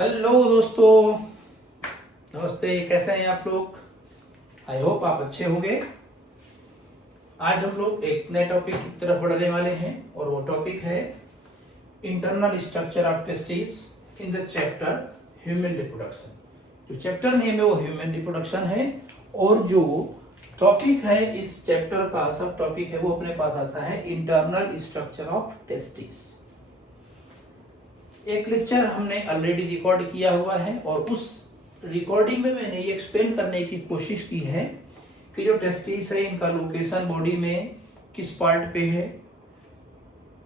Hello दोस्तों, नमस्ते। कैसे हैं आप लोग? आई होप आप अच्छे होंगे। आज हम लोग एक नए टॉपिक की तरफ बढ़ने वाले हैं और वो टॉपिक है internal structure of testis in the chapter human reproduction. जो चैप्टर नेम है वो ह्यूमन रिप्रोडक्शन है और जो टॉपिक है इस चैप्टर का सब टॉपिक है वो अपने पास आता है इंटरनल स्ट्रक्चर ऑफ टेस्टिस। एक लेक्चर हमने ऑलरेडी रिकॉर्ड किया हुआ है और उस रिकॉर्डिंग में मैंने ये एक्सप्लेन करने की कोशिश की है कि जो टेस्टिस है इनका लोकेशन बॉडी में किस पार्ट पे है।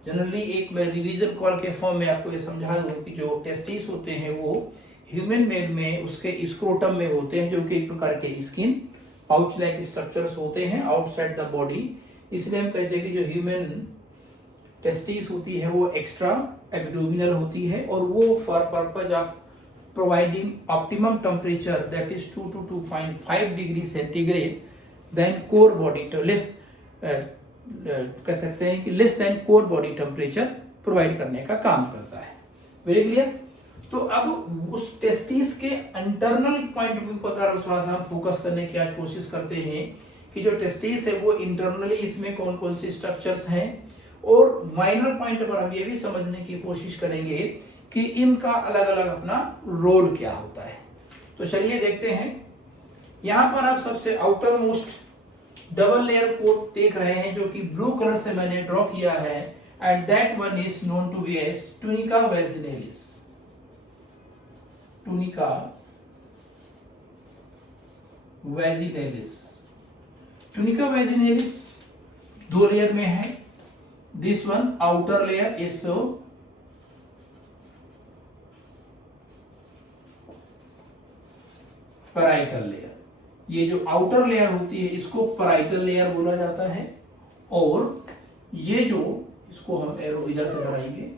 जनरली एक मैं रिवीजन कॉल के फॉर्म में आपको ये समझा दूं कि जो टेस्टिस होते हैं वो ह्यूमन मेल में उसके स्क्रोटम में होते हैं, जो कि एक प्रकार के स्किन पाउच लाइक स्ट्रक्चर्स होते हैं आउटसाइड द बॉडी। इसलिए हम कहते हैं कि जो ह्यूमन टेस्टिस होती है वो एक्स्ट्रा एब्डोमिनल होती है और वो for purpose of providing optimum temperature that is 2 to 2.5 degree centigrade then core body less कह सकते हैं कि less than core body temperature provide करने का काम करता है। Very clear. तो अब उस टेस्टिस के इंटरनल पॉइंट ऑफ व्यू पर अगर थोड़ा सा फोकस करने की आज कोशिश करते हैं कि जो टेस्टिस है वो इंटरनली इसमें कौन कौन सी स्ट्रक्चर्स हैं और माइनर पॉइंट पर हम ये भी समझने की कोशिश करेंगे कि इनका अलग अलग अपना रोल क्या होता है। तो चलिए देखते हैं। यहां पर आप सबसे outer most double layer coat देख रहे हैं जो कि ब्लू कलर से मैंने ड्रॉ किया है and that one is known to be as tunica vaginalis. Tunica vaginalis. Tunica vaginalis दो लेयर में है। This one outer layer is so parietal layer। ये जो आउटर लेयर होती है इसको parietal लेयर बोला जाता है और ये जो इसको हम एरो इधर से बढ़ाएंगे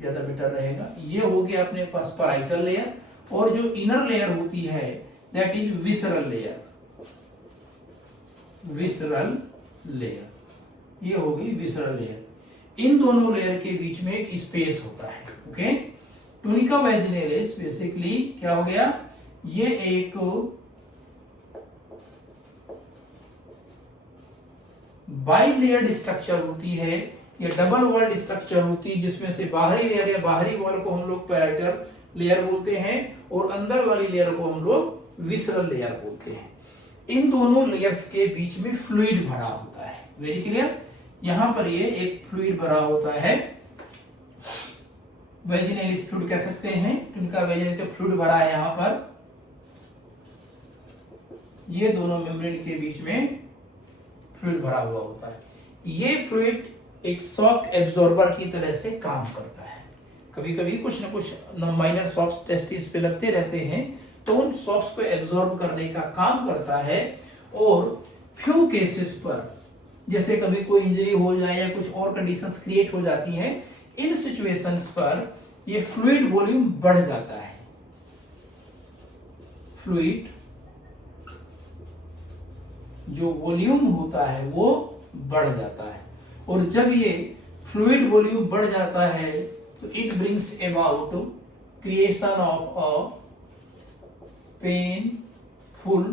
ज्यादा बेटर रहेगा। ये हो गया अपने पास parietal लेयर और जो इनर लेयर होती है that is visceral layer. Visceral layer ये होगी विसरल लेयर। इन दोनों लेयर के बीच में एक स्पेस होता है। ओके, टूनिका वैजिनेलिस बेसिकली क्या हो गया, ये एक बाई लेयर्ड स्ट्रक्चर होती है या डबल वॉल्ड स्ट्रक्चर होती है जिसमें से बाहरी लेयर या बाहरी वॉल को हम लोग पैराइटल लेयर बोलते हैं और अंदर वाली लेयर को हम लोग विसरल लेयर बोलते हैं। इन दोनों लेयर्स के बीच में फ्लूइड भरा होता है। Very clear. यहां पर ये एक फ्लूइड भरा होता है, वैजिनेलिस फ्लूइड कह सकते हैं। टूनिका वैजिनेलिस का फ्लूइड भरा है यहां पर। ये दोनों मेम्ब्रेन के बीच में फ्लूइड भरा हुआ होता है। ये फ्लूइड एक शॉक एब्जॉर्बर की तरह से काम करता है। कभी कभी कुछ न कुछ माइनर शॉक्स टेस्टिस पे लगते रहते हैं तो उन शॉक्स को एब्जॉर्ब करने का काम करता है और फ्यू केसेस पर जैसे कभी कोई इंजरी हो जाए या कुछ और कंडीशंस क्रिएट हो जाती हैं, इन सिचुएशंस पर ये फ्लूइड वॉल्यूम बढ़ जाता है। फ्लूइड जो वॉल्यूम होता है वो बढ़ जाता है और जब ये फ्लूइड वॉल्यूम बढ़ जाता है तो it brings about creation of a painful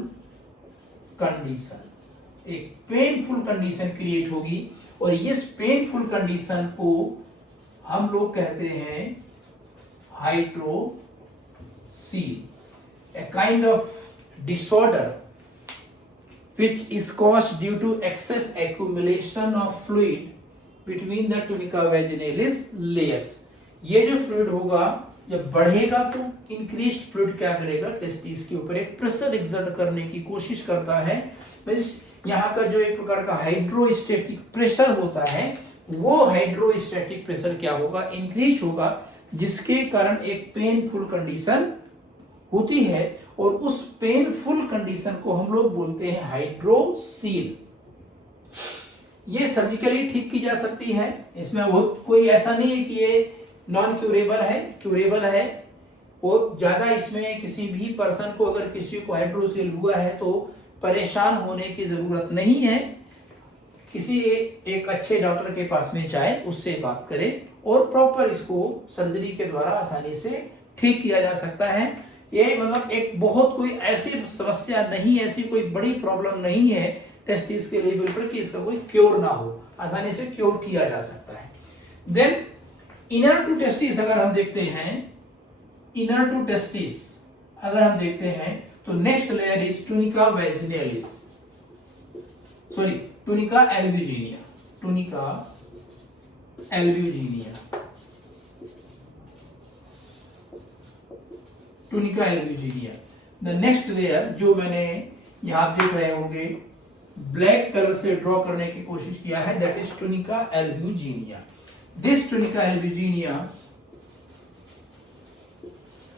condition. एक पेनफुल कंडीशन क्रिएट होगी और इस पेनफुल कंडीशन को हम लोग कहते हैं hydrocele, a kind of disorder which is caused due to excess accumulation of fluid between the tunica vaginalis layers। ये जो फ्लूइड होगा जब बढ़ेगा तो इंक्रीज्ड फ्लूइड क्या करेगा, टेस्टिस के ऊपर एक प्रेशर एक्सर्ट करने की कोशिश करता है। यहाँ का जो एक प्रकार का हाइड्रोस्टैटिक प्रेशर होता है वो हाइड्रोस्टैटिक प्रेशर क्या होगा, इंक्रीज होगा, जिसके कारण एक पेनफुल कंडीशन होती है और उस पेनफुल कंडीशन को हम लोग बोलते हैं हाइड्रोसील। ये सर्जिकली ठीक की जा सकती है। इसमें वो कोई ऐसा नहीं है कि ये नॉन क्यूरेबल है, क्यूरेबल है। और ज्यादा इसमें किसी भी पर्सन को अगर किसी को हाइड्रोसील हुआ है तो परेशान होने की जरूरत नहीं है। किसी एक अच्छे डॉक्टर के पास में जाए, उससे बात करें और प्रॉपर इसको सर्जरी के द्वारा आसानी से ठीक किया जा सकता है। ये मतलब एक बहुत कोई ऐसी समस्या नहीं, ऐसी कोई बड़ी प्रॉब्लम नहीं है टेस्टिस के लेवल पर कि इसका कोई क्योर ना हो, आसानी से क्योर किया जा सकता है। देन इनर टू टेस्टिस अगर हम देखते हैं, इनर टू टेस्टिस अगर हम देखते हैं तो next layer is tunica vaginalis, sorry tunica albuginea, tunica albuginea, tunica albuginea. The next layer जो मैंने यहां देख रहे होंगे ब्लैक कलर से ड्रॉ करने की कोशिश किया है, that is tunica albuginea. This tunica albuginea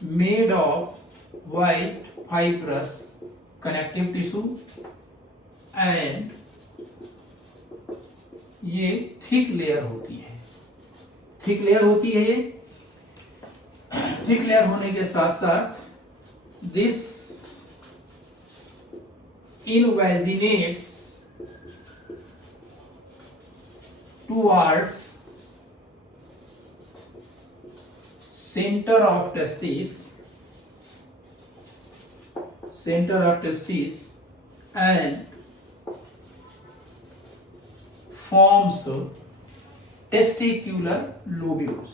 made of white fibrous connective tissue and ये थिक लेयर होती है, थिक लेयर होती है। ये थिक लेयर होने के साथ साथ this invaginates towards center of testis, center of testis and forms testicular lobules,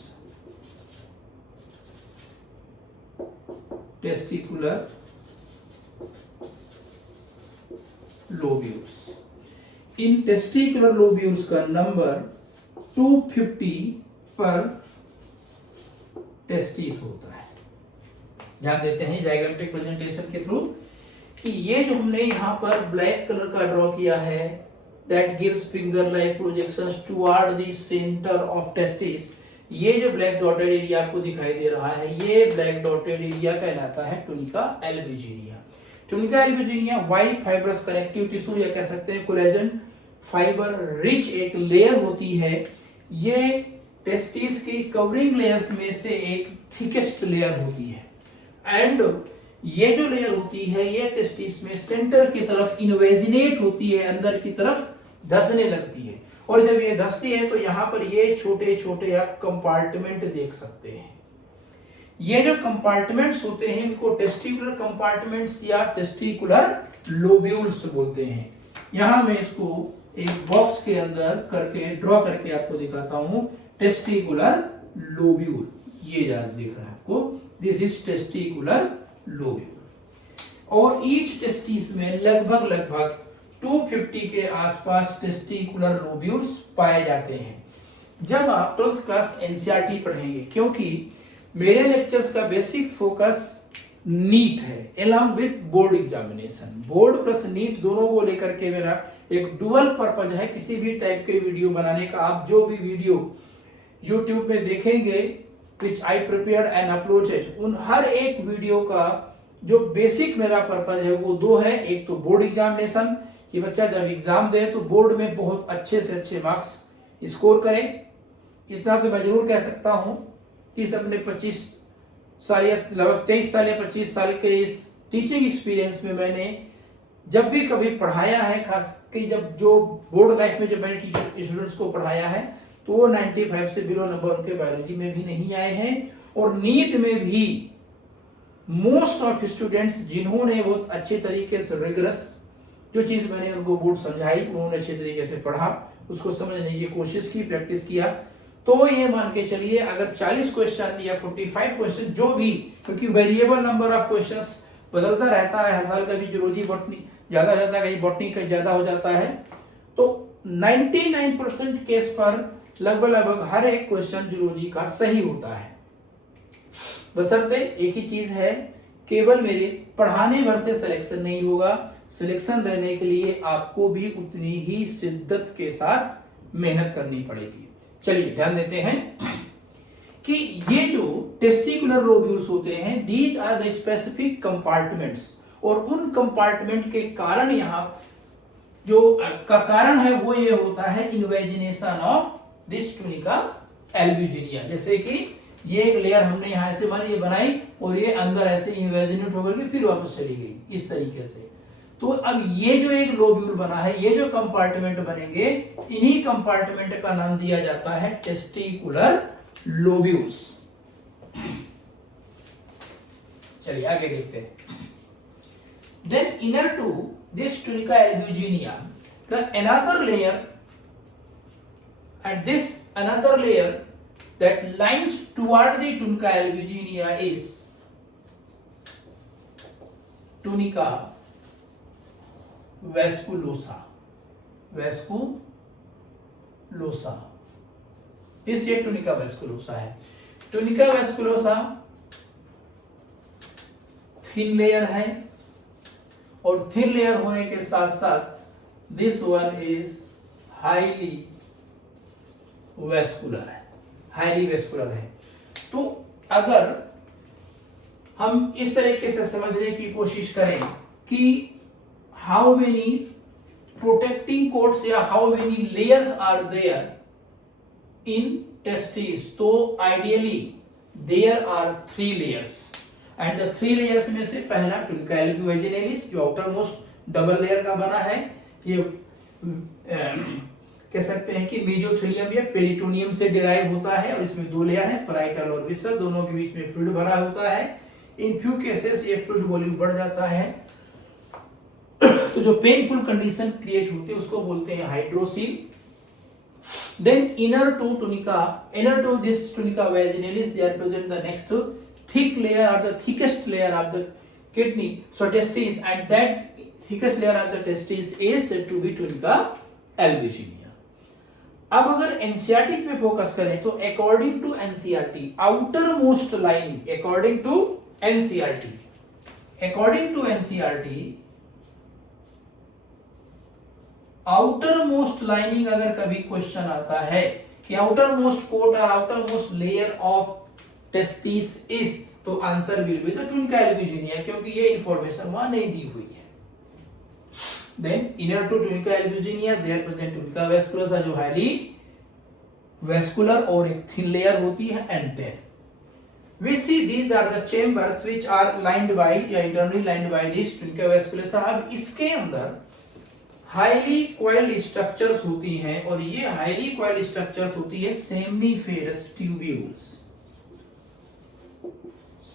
testicular lobules। In testicular lobules का नंबर 250 पर टेस्टिस होता है। ध्यान देते हैं डायग्रामेटिक प्रेजेंटेशन के थ्रू कि ये जो हमने यहाँ पर ब्लैक कलर का ड्रॉ किया है, that gives finger like projections toward the centre of testis. ये जो ब्लैक डॉटेड एरिया आपको दिखाई दे रहा है, ये ब्लैक डॉटेड एरिया कहलाता है tunica albuginea. Tunica albuginea white fibrous connective tissue या कह सकते हैं कोलेजन फाइबर रिच एक लेयर होती है। ये टेस्टिस की कवरिंग लेयर्स में से एक थिकेस्ट लेयर होती है एंड ये जो लेयर होती है ये टेस्टिस में सेंटर की तरफ इन्वेजिनेट होती है, अंदर की तरफ धंसने लगती है। और जब ये धंसती है तो यहाँ पर ये छोटे छोटे आप कंपार्टमेंट देख सकते हैं। ये जो कंपार्टमेंट्स होते हैं इनको टेस्टिकुलर कंपार्टमेंट्स या टेस्टिकुलर लोब्यूल्स बोलते हैं। यहाँ मैं इसको एक बॉक्स के अंदर करके ड्रॉ करके आपको दिखाता हूँ। टेस्टिकुलर लोब्यूल ये याद दिख रहा है आपको, दिस इज टेस्टिकुलर लोब्यूल। और ईच टेस्टिस में लगभग 250 के आसपास टेस्टिकुलर लोब्यूल्स पाए जाते हैं। जब आप 12th क्लास एनसीईआरटी पढ़ेंगे, क्योंकि मेरे लेक्चर्स का बेसिक फोकस नीट है along with board examination, board plus NEET दोनों को लेकर के मेरा एक डुअल पर्पज है किसी भी टाइप के वीडियो बनाने का। आप जो भी वीडियो YouTube में देखेंगे which I prepared and uploaded, उन हर एक वीडियो का जो बेसिक मेरा पर्पज है वो दो है। एक तो बोर्ड एग्जामिनेशन कि बच्चा जब एग्जाम दे तो बोर्ड में बहुत अच्छे से अच्छे मार्क्स स्कोर करे। इतना तो मैं जरूर कह सकता हूँ कि इस अपने 25 साल या लगभग 23 साल या 25 साल के इस टीचिंग एक्सपीरियंस में मैंने जब भी कभी पढ़ाया है, खास कि जब जो बोर्ड लाइफ में जब मैंने टीचर स्टूडेंट्स को पढ़ाया है तो वो 95 से बिलो नंबर उनके बायोलॉजी में भी नहीं आए हैं। और नीट में भी मोस्ट ऑफ स्टूडेंट्स जिन्होंने बहुत अच्छे तरीके से रिगरस जो चीज मैंने उनको बोर्ड समझाई उन्होंने अच्छे तरीके से पढ़ा, उसको समझने की कोशिश की, प्रैक्टिस किया, तो ये मान के चलिए अगर 40 क्वेश्चन या 45 क्वेश्चन जो भी, क्योंकि वेरिएबल नंबर ऑफ क्वेश्चंस बदलता रहता है, हर साल का भी जूलॉजी बॉटनी ज्यादा हो जाता है, कहीं बॉटनी का ज्यादा हो जाता है, तो 99% केस पर लगभग हर एक क्वेश्चन जूलॉजी का सही होता है। बशर्ते एक ही चीज है, केवल मेरे पढ़ाने भर से सिलेक्शन नहीं होगा, सिलेक्शन रहने के लिए आपको भी उतनी ही शिद्दत के साथ मेहनत करनी पड़ेगी। चलिए ध्यान देते हैं कि ये जो टेस्टिकुलर लोब्यूल्स होते हैं these are the specific compartments, और उन कंपार्टमेंट के कारण यहाँ जो का कारण है वो ये होता है invagination of this tunica albuginea. जैसे कि ये एक लेयर हमने यहाँ से मान ये बनाई और ये अंदर ऐसे इन्वेजिनेट होकर के फिर वापस चली गई इस तरीके से। तो अब ये जो एक लोब्यूल बना है, ये जो कंपार्टमेंट बनेंगे, इन्हीं कंपार्टमेंट का नाम दिया जाता है टेस्टिकुलर लोब्यूल्स। चलिए आगे देखते हैं। Then inner to this tunica albuginea the another layer at this another layer that lines toward the tunica albuginea is tunica vasculosa. vasculosa इस ये टुनिका वेस्कुलोसा है। टुनिका वेस्कुलोसा थिन लेयर है और थिन लेयर होने के साथ साथ this one is highly vascular है, हाईली वेस्कुलर है। तो अगर हम इस तरीके से समझने की कोशिश करें कि हाउ मेनी प्रोटेक्टिंग कोट्स या how many layers are there in testis, तो ideally there are 3 layers and the 3 layers में से पहला टुनिका एल्ब्यूजिनालिस जो आउटर मोस्ट डबल लेयर का बना है, ये कह सकते हैं कि मेजोथेलियम या पेरिटोनियम से डिराइव होता है और इसमें 2 लेयर है, पैराइटल और विसरल, दोनों के बीच में फ्लूइड भरा होता है। इन फ्यू केसेस ये फ्लूइड वॉल्यूम बढ़ जाता है तो जो पेनफुल कंडीशन क्रिएट होती है उसको बोलते हैं hydrocele. Then inner to this tunica vaginalis they are present the next thick layer or the thickest layer of the kidney, so testis, and that thickest layer of the testis is said to be tunica albuginea. अब अगर NCERT पे focus करें तो according to NCERT outermost lining, according to NCERT outermost lining अगर कभी question आता है कि आउटर मोस्ट कोट और outermost layer of testis is, तो answer will be the tunica albuginea, क्योंकि ये इंफॉर्मेशन वहां नहीं दी हुई है। Then inner to tunica albuginea there present tunica vasculosa जो हाईली वेस्कुलर और एक थिन लेयर होती है। And then we see these are the chambers which are lined by या internally lined by this tunica vasculosa. अब इसके अंदर highly coiled structures होती हैं और ये हाईली कॉइल्ड स्ट्रक्चर्स होती है सेमनीफेरस ट्यूब्यूल्स,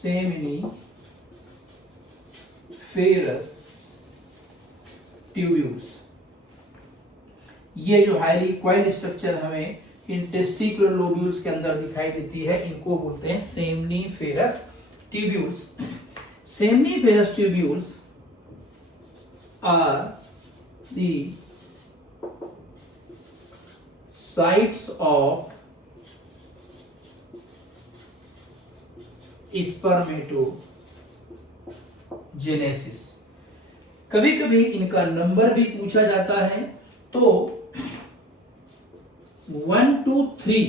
सेमनीफेरस ट्यूब्यूल्स। ये जो हाईली कॉइल्ड स्ट्रक्चर हमें इन टेस्टिकुलर लोब्यूल्स के अंदर दिखाई देती है इनको बोलते हैं seminiferous tubules. Seminiferous tubules are the sites of spermatogenesis। कभी कभी इनका नंबर भी पूछा जाता है, तो 1 to 3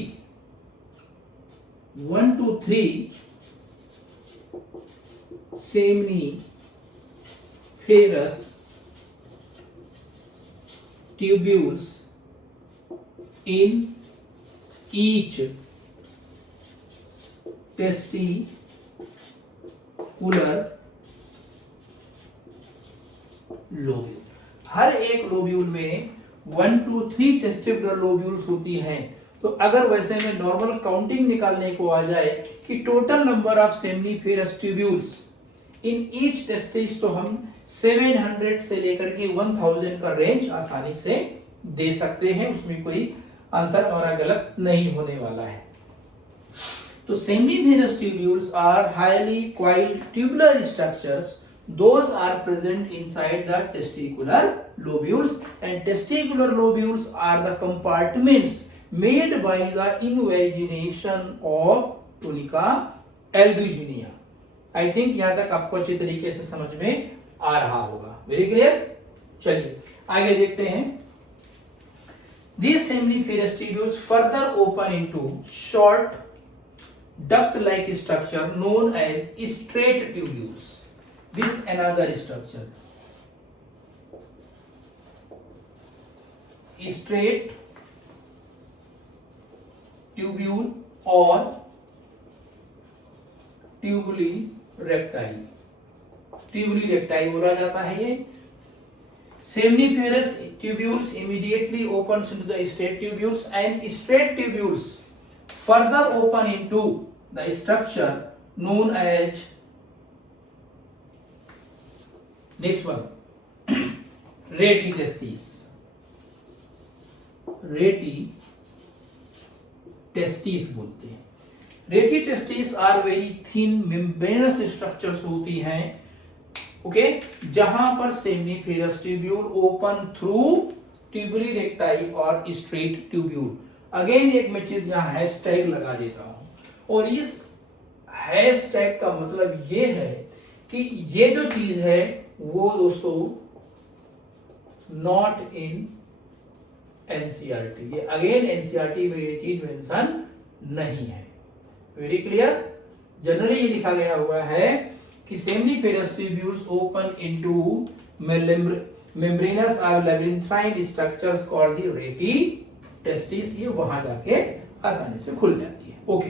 seminiferous tubules in each testicular lobule। हर एक लोब्यूल में 1 to 3 टेस्टिकुलर लोब्यूल्स होती हैं। तो अगर वैसे में नॉर्मल काउंटिंग निकालने को आ जाए कि total number of seminiferous tubules in each testis, तो हम 700 से लेकर के 1000 का रेंज आसानी से दे सकते हैं, उसमें कोई आंसर हमारा गलत नहीं होने वाला है। तो seminiferous tubules are highly coiled tubular structures, those are present inside the testicular lobules, and testicular lobules are the compartments made by the invagination of tunica albuginea। I think यहां तक आपको अच्छी तरीके से समझ में आ रहा होगा। Very clear. चलिए आगे देखते हैं। These seminiferous tubules further open into short duct-like structure known as straight tubules. This another structure. Straight tubule or tubuli recti। Tubuli recti बोला जाता है ये। Seminiferous tubules immediately opens into the straight tubules, and straight tubules further open into the structure known as next one, rete testis. Rete testis बोलते हैं। Rete testis are very thin membranous structures होती हैं, okay, जहां पर seminiferous tubule open through tubuli recti और straight tubule. Again एक मैं चीज यहां हैशटैग लगा देता हूं, और इस हैशटैग का मतलब ये है कि ये जो चीज है वो दोस्तों नॉट इन एनसीईआरटी, ये अगेन एनसीईआरटी में ये चीज मेंशन नहीं है। Very clear. जनरली ये लिखा गया हुआ है कि seminiferous tubules open into membranes और लैबिरिंथाइन स्ट्रक्चर्स कॉल्ड द रेटी टेस्टिस, ये वहां जाके आसानी से खुल जाती है। ओके,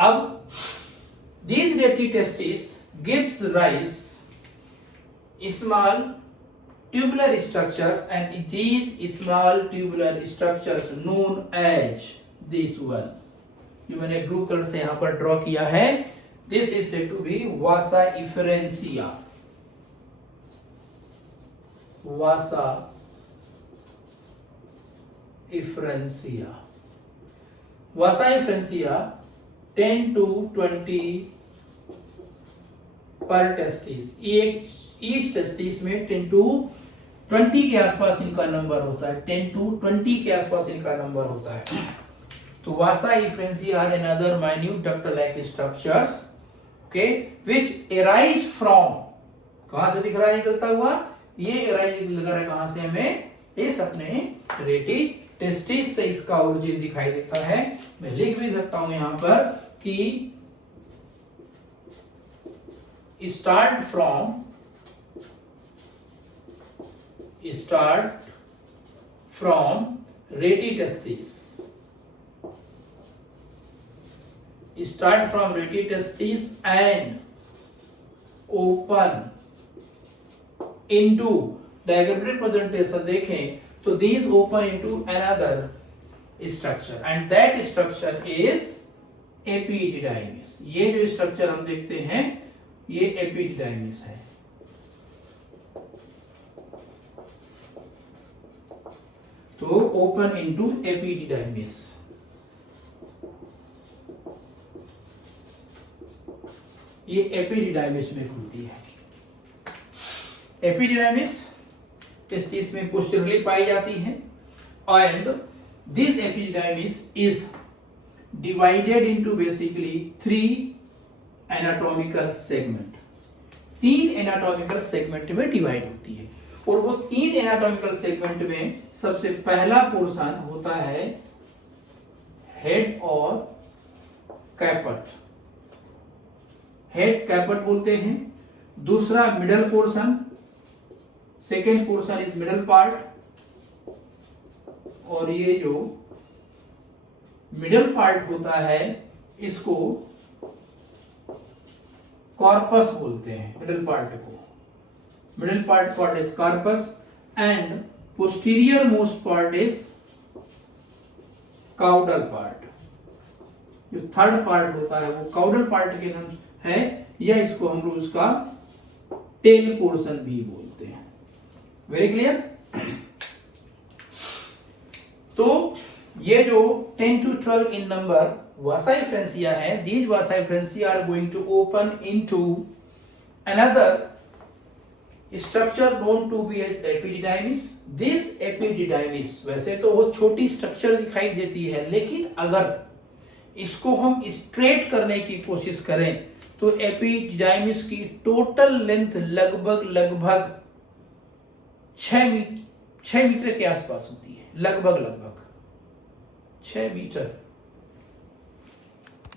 अब these रेटी testis gives rise small tubular structures, and these small tubular structures known as this one, जो मैंने ब्लू कलर से यहां पर ड्रॉ किया है, this is said to be vasa efferentia। vasa efferentia, vasa efferentia 10 to 20 पर testis. Each testis में 10 to 20 के आसपास इनका नंबर होता है, 10 to 20 के आसपास इनका नंबर होता है। तो vasa efferentia are another minute duct like structures, okay, which arise from, कहां से दिख रहा है निकलता हुआ, ये अराइज लग रहा है कहां से हमें, इस अपने रेटी टेस्टिस से इसका ओरिजिन दिखाई देता है। मैं लिख भी सकता हूं यहां पर कि start from रेटी टेस्टिस, start from रेटी testis and open into diagram representation देखें तो these open into another structure and that structure is epididymis। ये जो स्ट्रक्चर हम देखते हैं ये एपिडिडाइमिस है। तो ओपन इनटू एपिडिडाइमिस, ये एपिडिडाइमिस में खुलती है। एपिडिडाइमिस टेस्टिस में पोस्टीरियरली पाई जाती है, and this epididymis is divided into basically 3 anatomical segment. 3 anatomical segment में डिवाइड होती है, और वो 3 एनाटॉमिकल सेगमेंट में सबसे पहला पोर्शन होता है हेड और कैपट, हेड कैपट बोलते हैं। दूसरा middle portion, second portion is middle part, और ये जो मिडल पार्ट होता है इसको कॉर्पस बोलते हैं। मिडल पार्ट को middle part is corpus, and posterior most part is caudal part. जो थर्ड पार्ट होता है वो काउडल पार्ट के नाम है, या इसको हम लोग उसका टेल पोर्शन भी बोलते हैं। Very clear. तो ये जो 10 to 12 in number vasa efferentia है, these vasa efferentia are going to open into another structure known to be as epididymis। this epididymis वैसे तो वो छोटी स्ट्रक्चर दिखाई देती है, लेकिन अगर इसको हम स्ट्रेट करने की कोशिश करें तो एपिडिडाइमिस की टोटल लेंथ लगभग 6 मीटर के आसपास होती है। लगभग 6 मीटर।